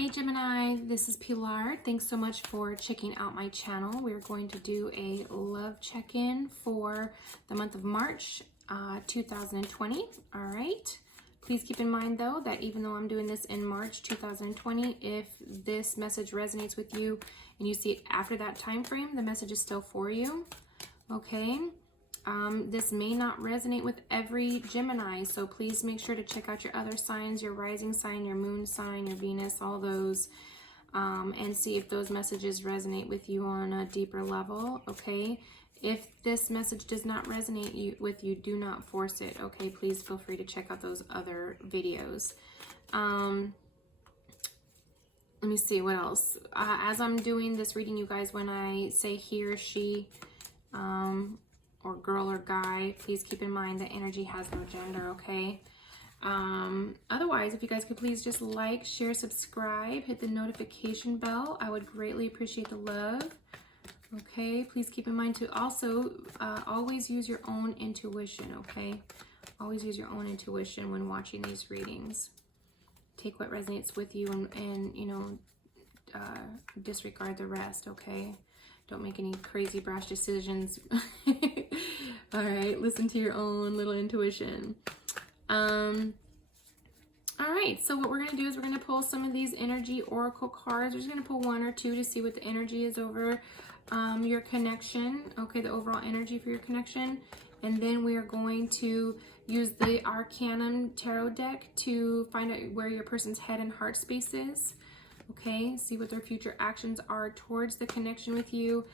Hey Gemini, this is Pilar. Thanks so much for checking out my channel. We're going to do a love check-in for the month of March 2020. All right. Please keep in mind though that even though I'm doing this in March 2020, if this message resonates with you and you see it after that time frame, the message is still for you. Okay. This may not resonate with every Gemini, so please make sure to check out your other signs, your rising sign, your moon sign, your Venus, all those, and see if those messages resonate with you on a deeper level, okay? If this message does not resonate with you, do not force it, okay? Please feel free to check out those other videos. Let me see what else. As I'm doing this reading, you guys, when I say he or she, or girl or guy, please keep in mind that energy has no gender, okay? Otherwise, if you guys could please just like, share, subscribe, hit the notification bell. I would greatly appreciate the love. Okay, please keep in mind to also always use your own intuition, okay? Always use your own intuition when watching these readings. Take what resonates with you and you know, disregard the rest, okay? Don't make any crazy brash decisions. All right, listen to your own little intuition. All right, so what we're gonna do is we're gonna pull some of these energy oracle cards. We're just gonna pull one or two to see what the energy is over your connection. Okay, the overall energy for your connection. And then we are going to use the Arcanum Tarot deck to find out where your person's head and heart space is. Okay, see what their future actions are towards the connection with you.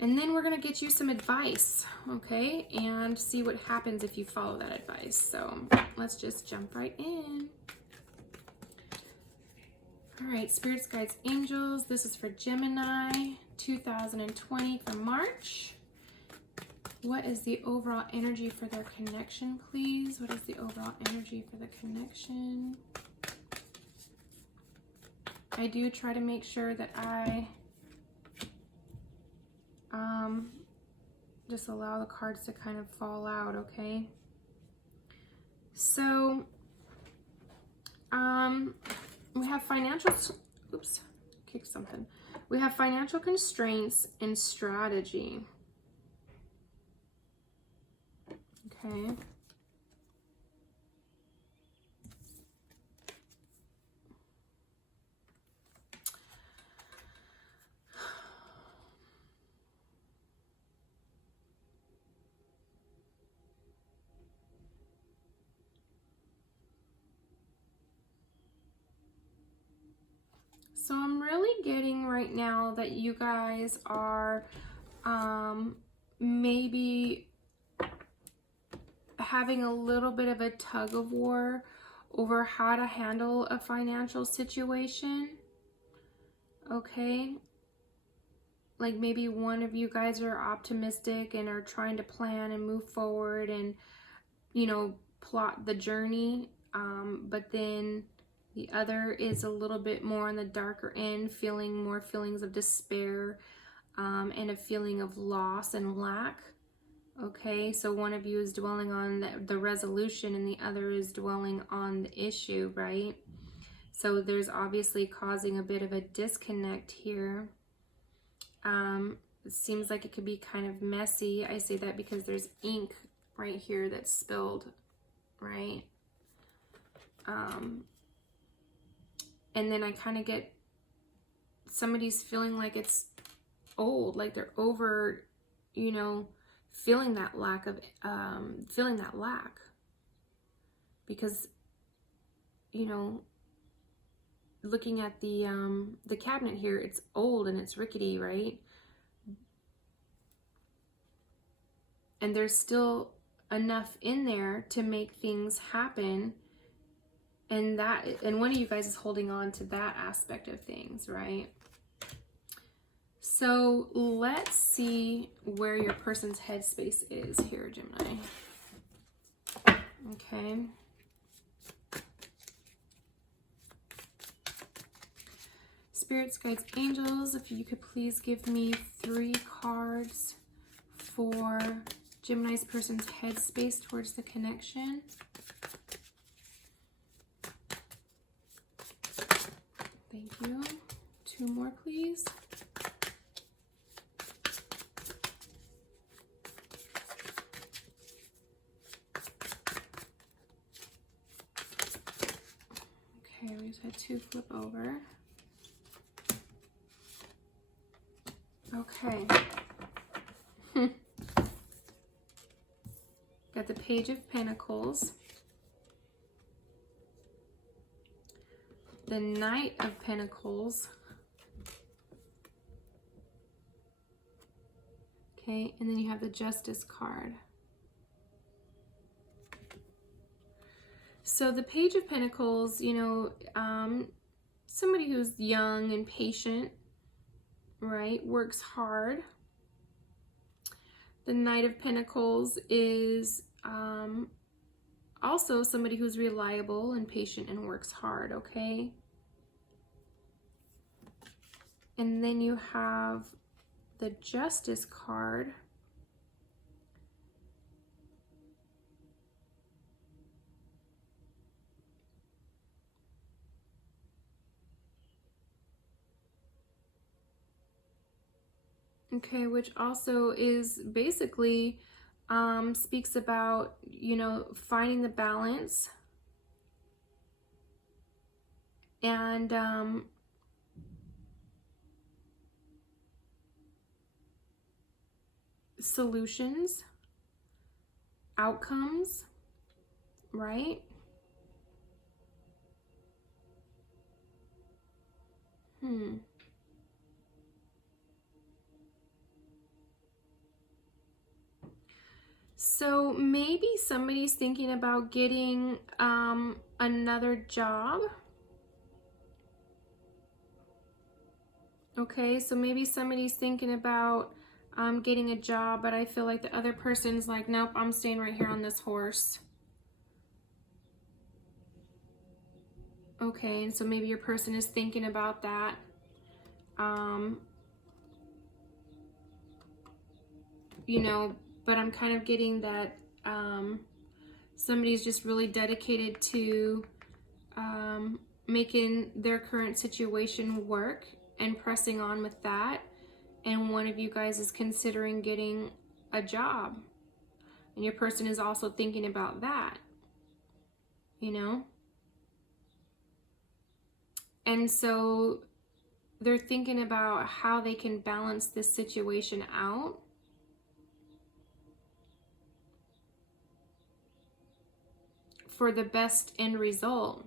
And then we're going to get you some advice, okay, and see what happens if you follow that advice. So let's just jump right in. All right, spirits, guides, angels, this is for Gemini 2020 for March. What is the overall energy for their connection, please? What is the overall energy for the connection? I do try to make sure that I just allow the cards to kind of fall out, okay? So, we have financial, oops, kicked something. We have financial constraints and strategy. Okay. So I'm really getting right now that you guys are maybe having a little bit of a tug of war over how to handle a financial situation. Okay. Like maybe one of you guys are optimistic and are trying to plan and move forward and, you know, plot the journey. But then the other is a little bit more on the darker end, feeling more feelings of despair and a feeling of loss and lack. Okay, so one of you is dwelling on the resolution and the other is dwelling on the issue, right? So there's obviously causing a bit of a disconnect here. It seems like it could be kind of messy. I say that because there's ink right here that's spilled, right? And then I kind of get somebody's feeling like it's old, like they're over, you know, feeling that lack of, because, you know, looking at the cabinet here, it's old and it's rickety, right? And there's still enough in there to make things happen. And one of you guys is holding on to that aspect of things, right? So let's see where your person's headspace is here, Gemini. Okay. Spirits, guides, angels, if you could please give me 3 cards for Gemini's person's headspace towards the connection. Thank you. 2 more, please. Okay, we just had 2 flip over. Okay. Got the Page of Pentacles, the Knight of Pentacles, okay, and then you have the Justice card. So the Page of Pentacles, you know, somebody who's young and patient, right, works hard. The Knight of Pentacles is also somebody who's reliable and patient and works hard, okay? And then you have the Justice card. Okay, which also is basically speaks about, you know, finding the balance and solutions, outcomes, right? So maybe somebody's thinking about getting another job. Okay, so maybe somebody's thinking about getting a job, but I feel like the other person's like, nope, I'm staying right here on this horse. Okay, and so maybe your person is thinking about that. You know, but I'm kind of getting that somebody's just really dedicated to making their current situation work and pressing on with that. And one of you guys is considering getting a job. And your person is also thinking about that, you know? And so they're thinking about how they can balance this situation out. For the best end result.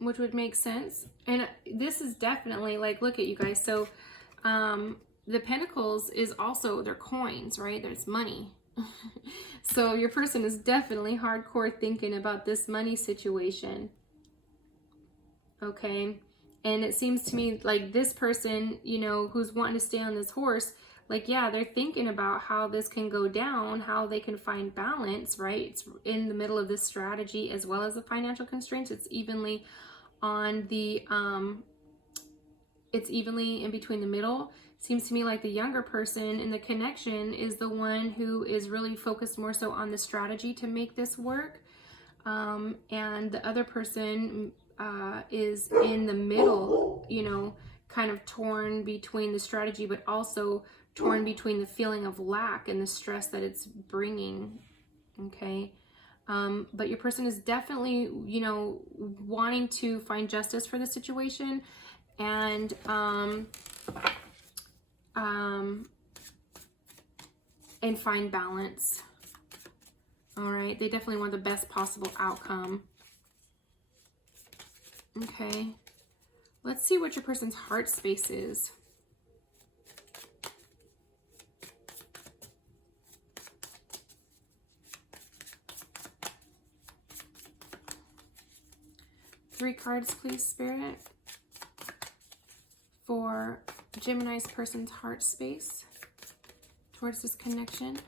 Which would make sense. And this is definitely like, look at you guys. So the Pentacles is also their coins, right? There's money. So your person is definitely hardcore thinking about this money situation. Okay. And it seems to me like this person, you know, who's wanting to stay on this horse, like, yeah, they're thinking about how this can go down, how they can find balance, right? It's in the middle of this strategy as well as the financial constraints. It's evenly on the, it's evenly in between the middle. Seems to me like the younger person in the connection is the one who is really focused more so on the strategy to make this work. And the other person is in the middle, you know, kind of torn between the strategy, but also torn between the feeling of lack and the stress that it's bringing. Okay. But your person is definitely, you know, wanting to find justice for the situation and, and find balance. All right. They definitely want the best possible outcome. Okay. Let's see what your person's heart space is. Three cards, please, Spirit, for Gemini's person's heart space towards this connection.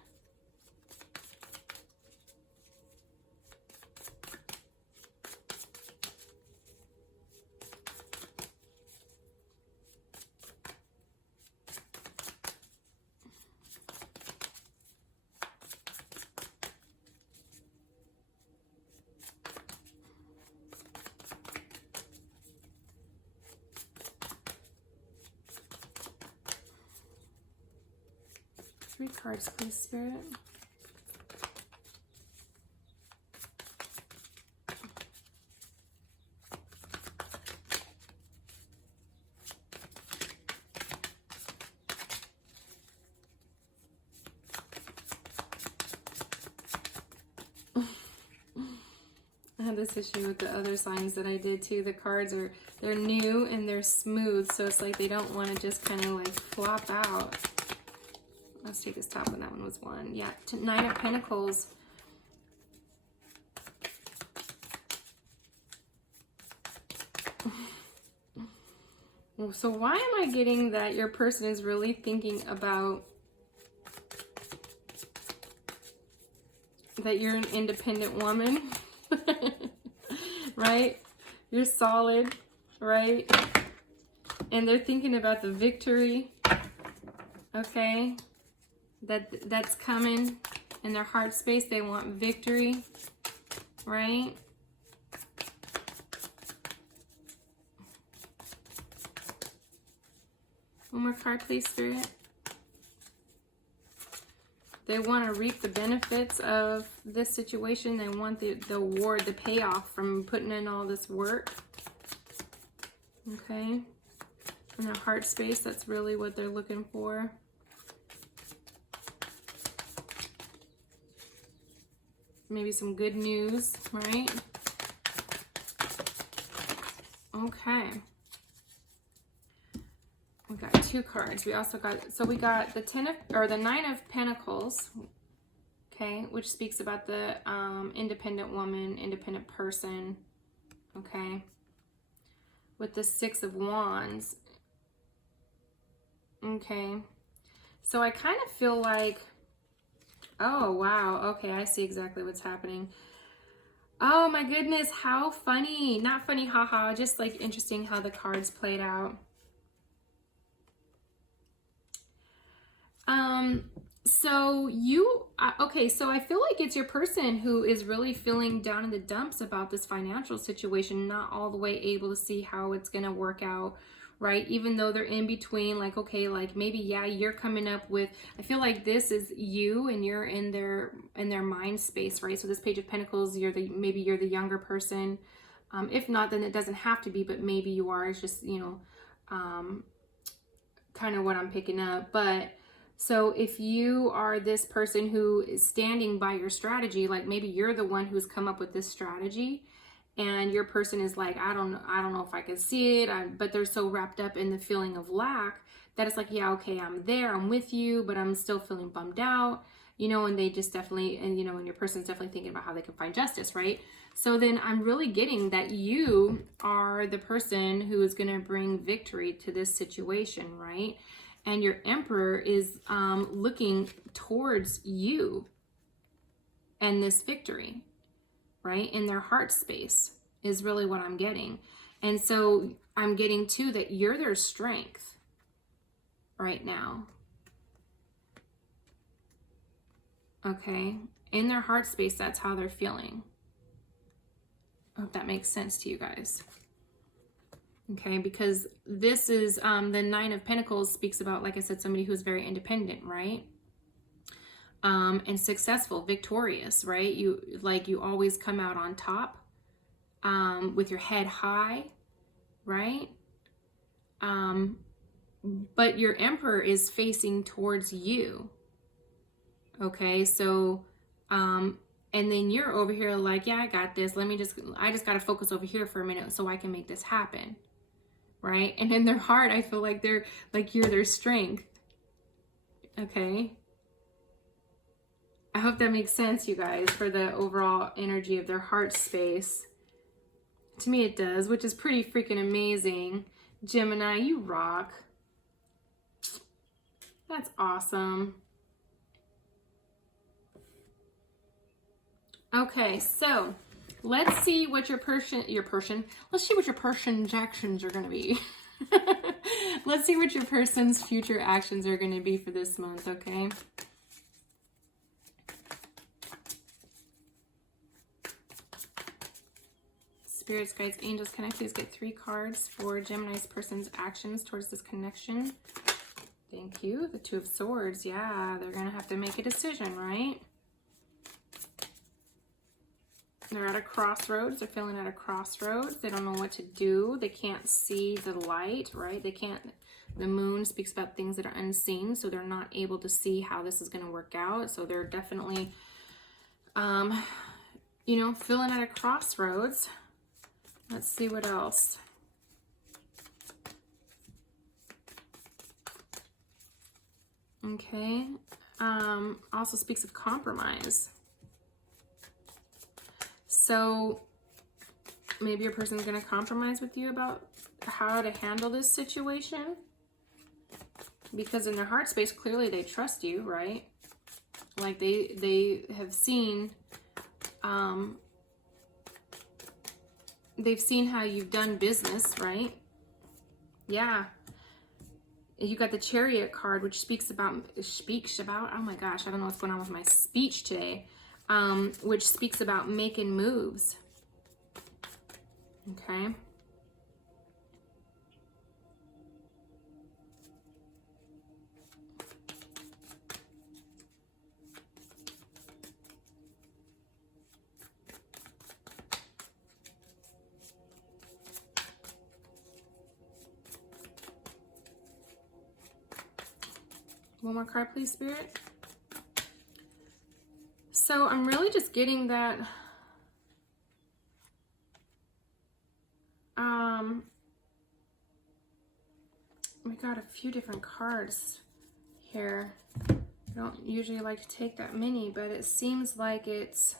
3 cards, please, Spirit. I had this issue with the other signs that I did too. The cards they're new and they're smooth, so it's like they don't want to just kind of like flop out. Let's take this top one. That one was 1. Yeah, 9 of Pentacles. So why am I getting that your person is really thinking about that you're an independent woman? Right? You're solid, right? And they're thinking about the victory, okay? That's coming in their heart space. They want victory, right? One more card, please, Spirit. They want to reap the benefits of this situation. They want the reward, the payoff from putting in all this work. Okay. In their heart space, that's really what they're looking for. Maybe some good news, right? Okay. We got 2 cards. We also got, so we got the 9 of Pentacles, okay, which speaks about the independent woman, independent person, okay, with the 6 of Wands, okay. So I kind of feel like, oh, wow, okay, I see exactly what's happening. Oh my goodness, how funny. Not funny, haha, just like interesting how the cards played out. So you, okay, so I feel like it's your person who is really feeling down in the dumps about this financial situation, not all the way able to see how it's going to work out, right? Even though they're in between, like, okay, like maybe, yeah, you're coming up with, I feel like this is you and you're in their mind space, right? So this Page of Pentacles, maybe you're the younger person. If not, then it doesn't have to be, but maybe you are. It's just, you know, kind of what I'm picking up. But so if you are this person who is standing by your strategy, like maybe you're the one who's come up with this strategy and your person is like, I don't know if I can see it, but they're so wrapped up in the feeling of lack that it's like, yeah, okay, I'm there, I'm with you, but I'm still feeling bummed out, you know, and they just definitely, and you know, and your person's definitely thinking about how they can find justice, right? So then I'm really getting that you are the person who is going to bring victory to this situation, right? And your Emperor is looking towards you and this victory, right? In their heart space is really what I'm getting. And so I'm getting too that you're their strength right now. Okay. In their heart space, that's how they're feeling. I hope that makes sense to you guys. Okay, because this is the 9 of Pentacles speaks about, like I said, somebody who's very independent, right? And successful, victorious, right? You always come out on top with your head high, right? But your Emperor is facing towards you. Okay, so and then you're over here like, yeah, I got this. I just got to focus over here for a minute so I can make this happen. Right? And in their heart, I feel like they're like, you're their strength. Okay. I hope that makes sense, you guys, for the overall energy of their heart space. To me, it does, which is pretty freaking amazing. Gemini, you rock. That's awesome. Okay, so let's see what let's see what your person's actions are going to be. Let's see what your person's future actions are going to be for this month, okay? Spirits, guides, angels, can I please get 3 cards for Gemini's person's actions towards this connection? Thank you. The Two of Swords. Yeah, they're going to have to make a decision, right? They're at a crossroads. They're feeling at a crossroads. They don't know what to do. They can't see the light, right? They can't. The moon speaks about things that are unseen, so they're not able to see how this is going to work out. So they're definitely, you know, feeling at a crossroads. Let's see what else. Okay. Also speaks of compromise. So maybe your person's going to compromise with you about how to handle this situation. Because in their heart space, clearly they trust you, right? Like they have seen, they've seen how you've done business, right? Yeah. You got the Chariot card, which speaks about, oh my gosh, I don't know what's going on with my speech today. Which speaks about making moves. Okay. One more card, please, Spirit. So I'm really just getting that we got a few different cards here. I don't usually like to take that many, but it seems like it's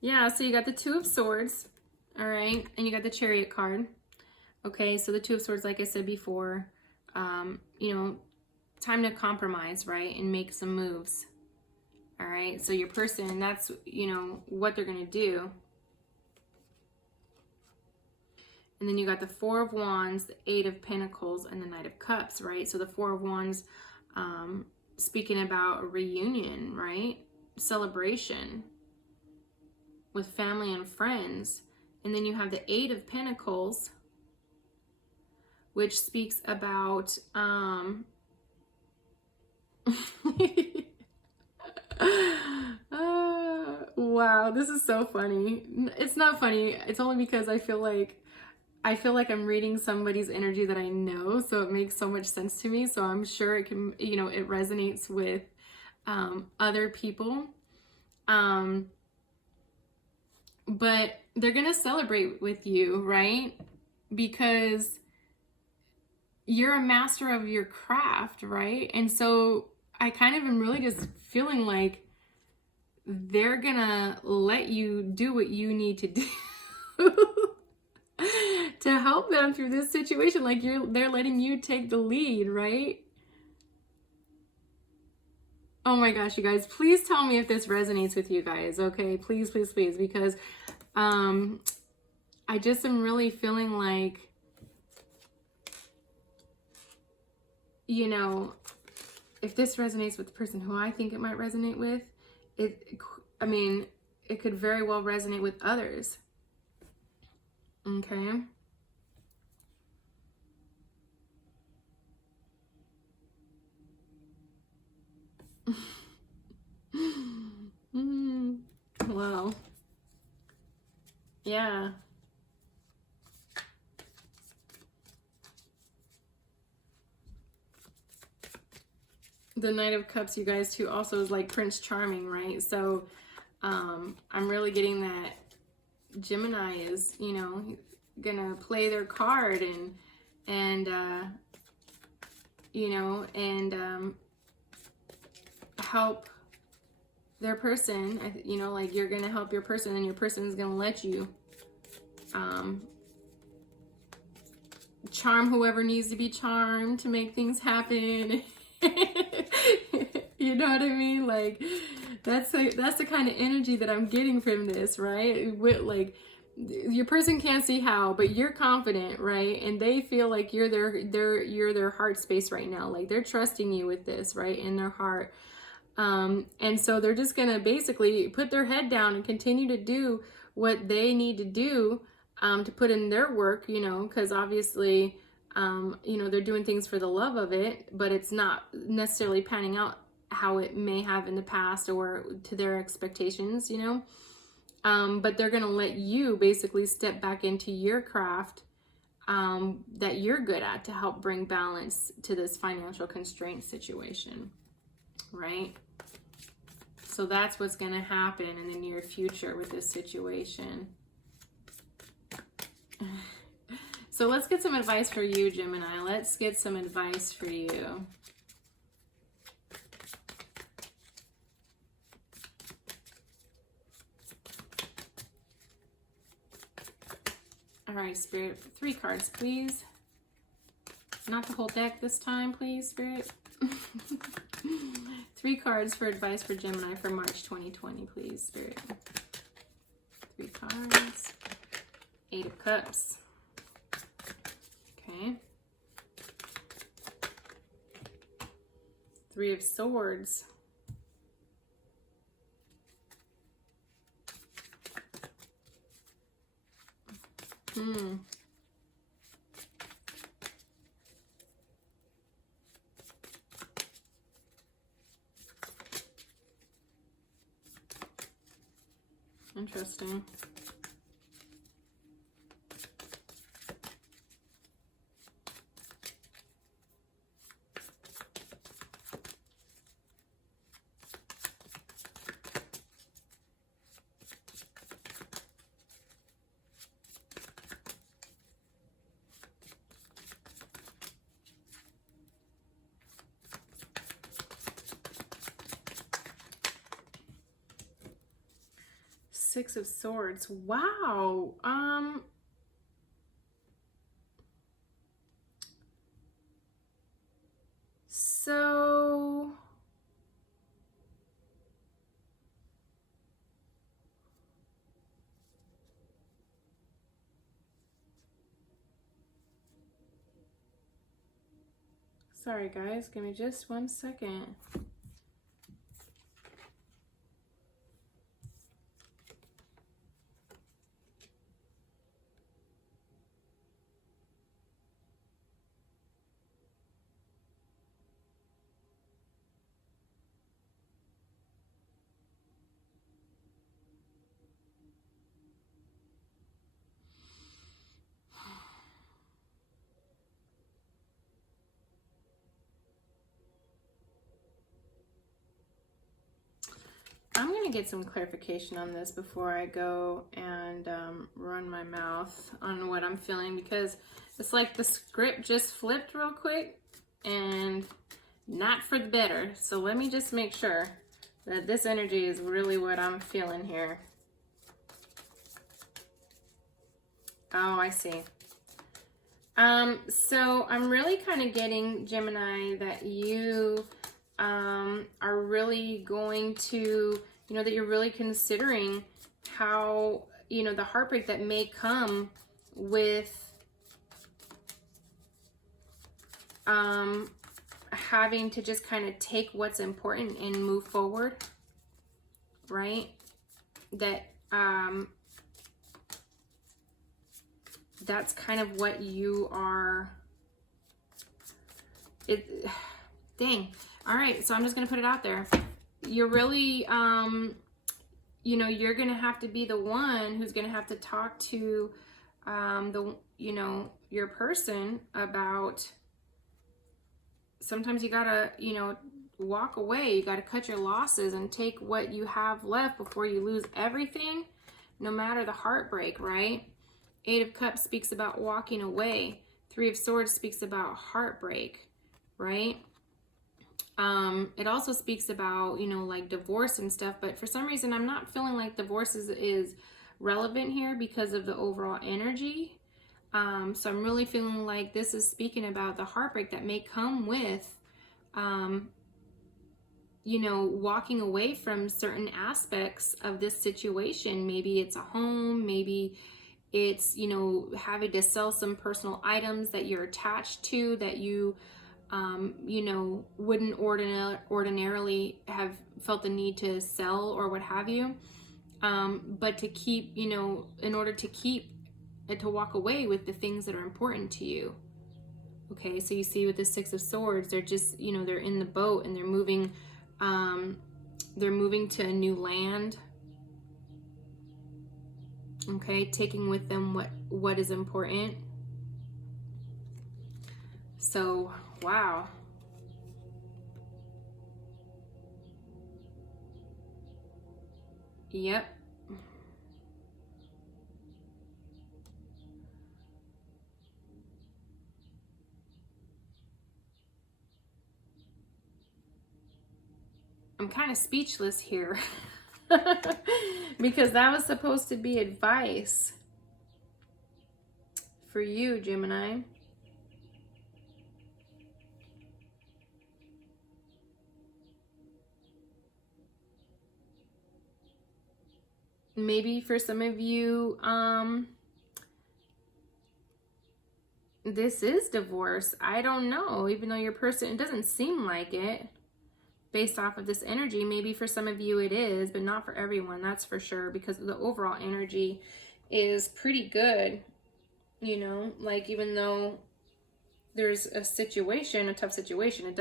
yeah, so you got the Two of Swords. All right, and you got the Chariot card. Okay, so the Two of Swords, like I said before, you know, time to compromise, right, and make some moves. All right, so your person, that's, you know, what they're going to do. And then you got the Four of Wands, the Eight of Pentacles, and the Knight of Cups, right? So the Four of Wands, speaking about a reunion, right? Celebration with family and friends. And then you have the Eight of Pentacles, which speaks about, wow, this is so funny. It's not funny. It's only because I feel like I'm reading somebody's energy that I know, so it makes so much sense to me. So I'm sure it can, you know, it resonates with other people. But they're gonna celebrate with you, right? Because you're a master of your craft, right? And so I kind of am really just feeling like they're gonna let you do what you need to do to help them through this situation. Like they're letting you take the lead, right? Oh my gosh, you guys, please tell me if this resonates with you guys, okay? Please, please, please, because I just am really feeling like, you know, if this resonates with the person who I think it might resonate with, I mean, it could very well resonate with others. Okay. Wow. Yeah. The Knight of Cups, you guys, too, also is like Prince Charming, right? So I'm really getting that Gemini is, you know, gonna play their card and you know, and help their person. You know, like you're gonna help your person, and your person is gonna let you charm whoever needs to be charmed to make things happen. You know what I mean? Like that's the kind of energy that I'm getting from this, right? With, like, your person can't see how, but you're confident, right? And they feel like you're their heart space right now. Like they're trusting you with this, right? In their heart. And so they're just going to basically put their head down and continue to do what they need to do to put in their work, you know, because obviously, you know, they're doing things for the love of it, but it's not necessarily panning out how it may have in the past or to their expectations, you know. But they're going to let you basically step back into your craft that you're good at to help bring balance to this financial constraint situation, right? So that's what's going to happen in the near future with this situation. So let's get some advice for you, Gemini. Let's get some advice for you. All right, Spirit, 3 cards, please. Not the whole deck this time, please, Spirit. 3 cards for advice for Gemini for March 2020, please, Spirit. 3 cards. 8 of Cups. Okay. 3 of Swords. Interesting. Six of Swords. Wow. So sorry guys, give me just 1 second. I'm going to get some clarification on this before I go and run my mouth on what I'm feeling, because it's like the script just flipped real quick and not for the better. So let me just make sure that this energy is really what I'm feeling here. Oh, I see. So I'm really kind of getting, Gemini, that you are really going to, you know, that you're really considering how, you know, the heartbreak that may come with having to just kind of take what's important and move forward, right? That that's kind of what you are. Dang. All right, so I'm just gonna put it out there. You're really, you know, you're gonna have to be the one who's gonna have to talk to you know, your person about. Sometimes you gotta, you know, walk away. You gotta cut your losses and take what you have left before you lose everything, no matter the heartbreak, right? 8 of Cups speaks about walking away. 3 of Swords speaks about heartbreak, right? It also speaks about, you know, like divorce and stuff, but for some reason I'm not feeling like divorce is relevant here because of the overall energy. So I'm really feeling like this is speaking about the heartbreak that may come with, you know, walking away from certain aspects of this situation. Maybe it's a home, maybe it's, you know, having to sell some personal items that you're attached to, that you you know, wouldn't ordinarily have felt the need to sell or what have you. But to keep, you know, in order to keep, to walk away with the things that are important to you. Okay, so you see with the Six of Swords, they're just, you know, they're in the boat and they're moving to a new land. Okay, taking with them what is important. So, wow. Yep. I'm kind of speechless here because that was supposed to be advice for you, Gemini. Maybe for some of you, this is divorce. I don't know, even though your person, it doesn't seem like it based off of this energy. Maybe for some of you it is, but not for everyone, that's for sure, because the overall energy is pretty good, you know, like even though there's a situation, a tough situation,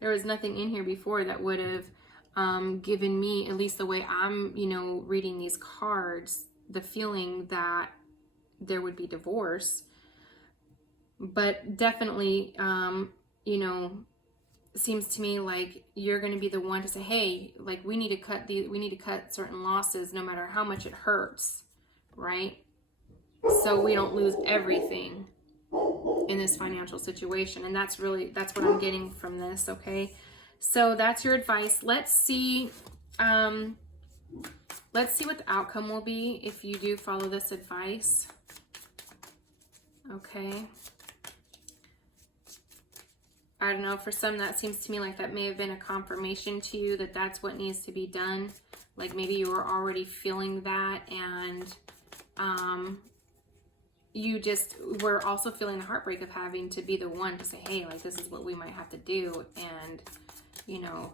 there was nothing in here before that would have given me, at least the way I'm, you know, reading these cards, the feeling that there would be divorce. But definitely, you know, seems to me like you're going to be the one to say, hey, like we need to cut certain losses no matter how much it hurts, right? So we don't lose everything in this financial situation. And that's what I'm getting from this. Okay, so that's your advice. Let's see what the outcome will be if you do follow this advice. Okay, I don't know, for some that seems to me like that may have been a confirmation to you that that's what needs to be done. Like maybe you were already feeling that, and you just were also feeling the heartbreak of having to be the one to say, hey, like this is what we might have to do. And, you know,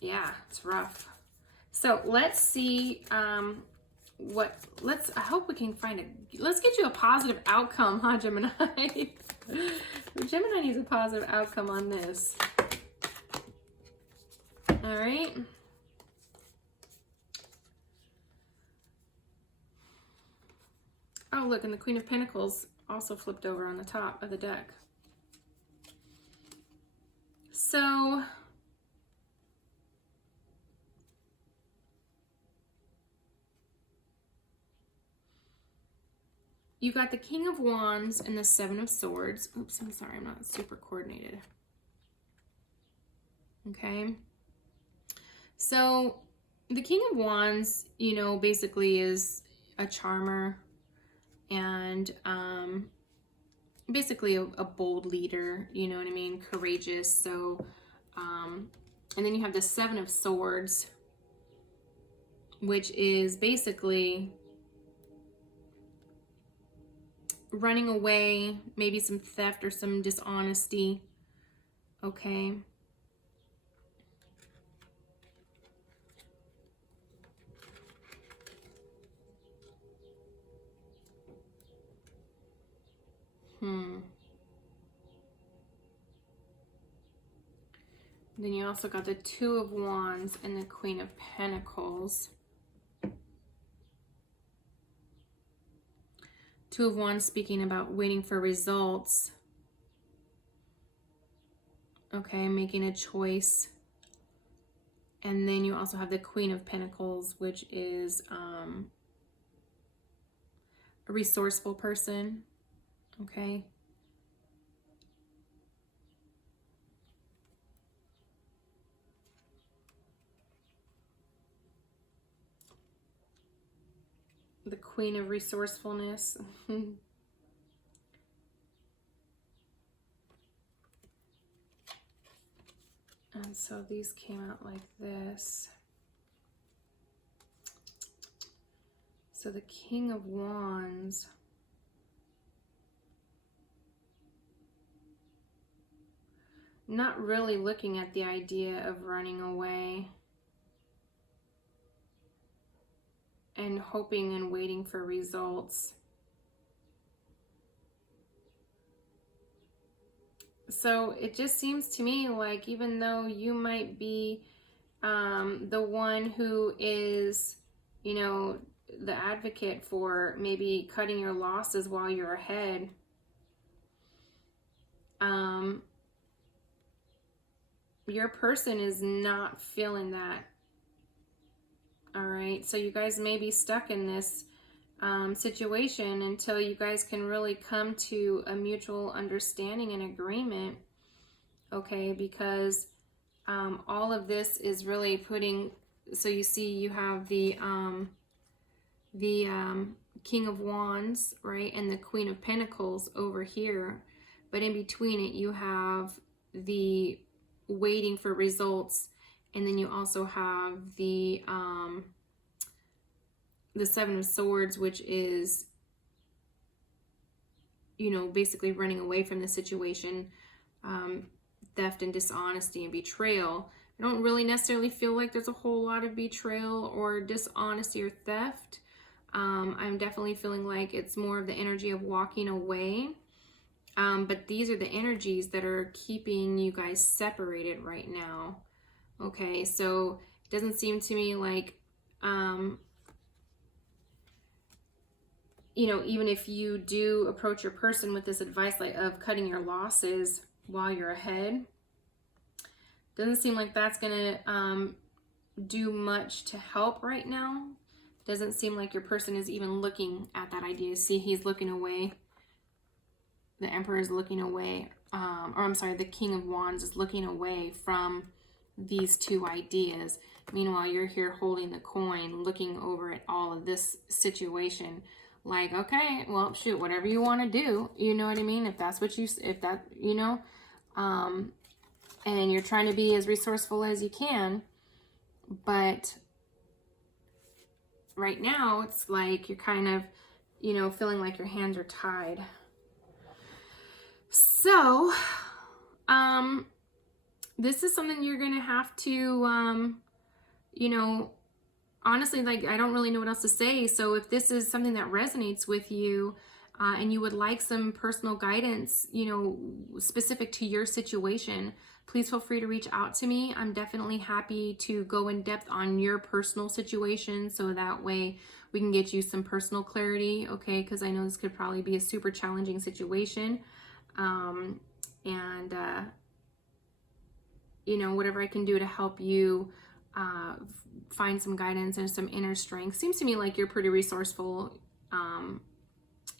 yeah, it's rough. So let's see I hope we can let's get you a positive outcome, huh, Gemini? Gemini needs a positive outcome on this. All right. Oh, look, and the Queen of Pentacles also flipped over on the top of the deck. So, you got the King of Wands and the Seven of Swords. Oops, I'm sorry, I'm not super coordinated. Okay. So, the King of Wands, you know, basically is a charmer and basically a bold leader, you know what I mean? Courageous. So, and then you have the Seven of Swords, which is basically running away, maybe some theft or some dishonesty. Okay. Then you also got the Two of Wands and the Queen of Pentacles. Two of Wands speaking about waiting for results. Okay, making a choice. And then you also have the Queen of Pentacles, which is a resourceful person. Okay. The Queen of Resourcefulness. And so these came out like this. So the King of Wands not really looking at the idea of running away and hoping and waiting for results. So it just seems to me like even though you might be the one who is, you know, the advocate for maybe cutting your losses while you're ahead, your person is not feeling that. All right, so you guys may be stuck in this situation until you guys can really come to a mutual understanding and agreement, okay? Because all of this is really putting, so you see you have the King of Wands, right, and the Queen of Pentacles over here, but in between it you have the waiting for results, and then you also have the Seven of Swords, which is, you know, basically running away from the situation, theft and dishonesty and betrayal. I don't really necessarily feel like there's a whole lot of betrayal or dishonesty or theft. I'm definitely feeling like it's more of the energy of walking away. But these are the energies that are keeping you guys separated right now. Okay, so it doesn't seem to me like, you know, even if you do approach your person with this advice like of cutting your losses while you're ahead, doesn't seem like that's gonna do much to help right now. Doesn't seem like your person is even looking at that idea. See, he's looking away. The Emperor is looking away, or I'm sorry, the King of Wands is looking away from these two ideas. Meanwhile, you're here holding the coin, looking over at all of this situation. Like, okay, well, shoot, whatever you want to do, you know what I mean? If that's what you, if that, you know, and you're trying to be as resourceful as you can, but right now it's like you're kind of, you know, feeling like your hands are tied. So, this is something you're going to have to, you know, honestly, like, I don't really know what else to say. So if this is something that resonates with you, and you would like some personal guidance, you know, specific to your situation, please feel free to reach out to me. I'm definitely happy to go in depth on your personal situation, so that way we can get you some personal clarity, okay? Because I know this could probably be a super challenging situation. You know, whatever I can do to help you find some guidance and some inner strength. Seems to me like you're pretty resourceful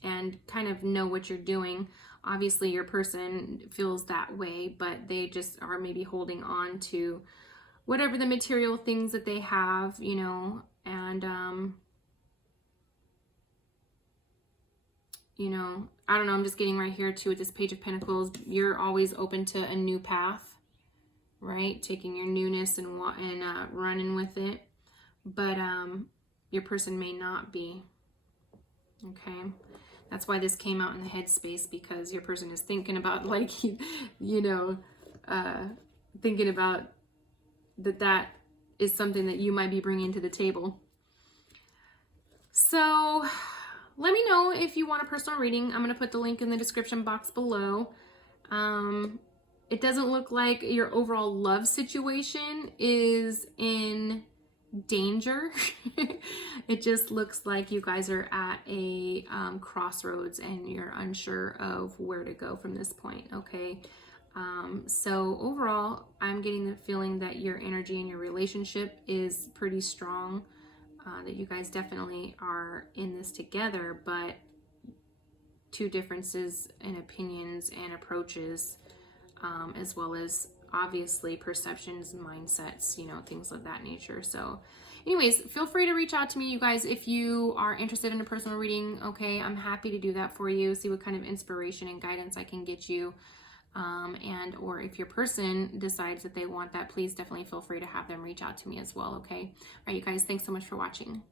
and kind of know what you're doing. Obviously, your person feels that way, but they just are maybe holding on to whatever the material things that they have, you know, and you know, I don't know, I'm just getting right here too with this Page of Pentacles. You're always open to a new path, right? Taking your newness and running with it. But your person may not be, okay? That's why this came out in the headspace, because your person is thinking about, like, you know, thinking about that is something that you might be bringing to the table. So let me know if you want a personal reading. I'm going to put the link in the description box below. It doesn't look like your overall love situation is in danger. It just looks like you guys are at a crossroads and you're unsure of where to go from this point, okay? So overall, I'm getting the feeling that your energy in your relationship is pretty strong, that you guys definitely are in this together, but two differences in opinions and approaches, as well as obviously perceptions, mindsets, you know, things of that nature. So anyways, feel free to reach out to me, you guys, if you are interested in a personal reading, okay? I'm happy to do that for you, see what kind of inspiration and guidance I can get you. And or if your person decides that they want that, please definitely feel free to have them reach out to me as well, okay? All right, you guys, thanks so much for watching.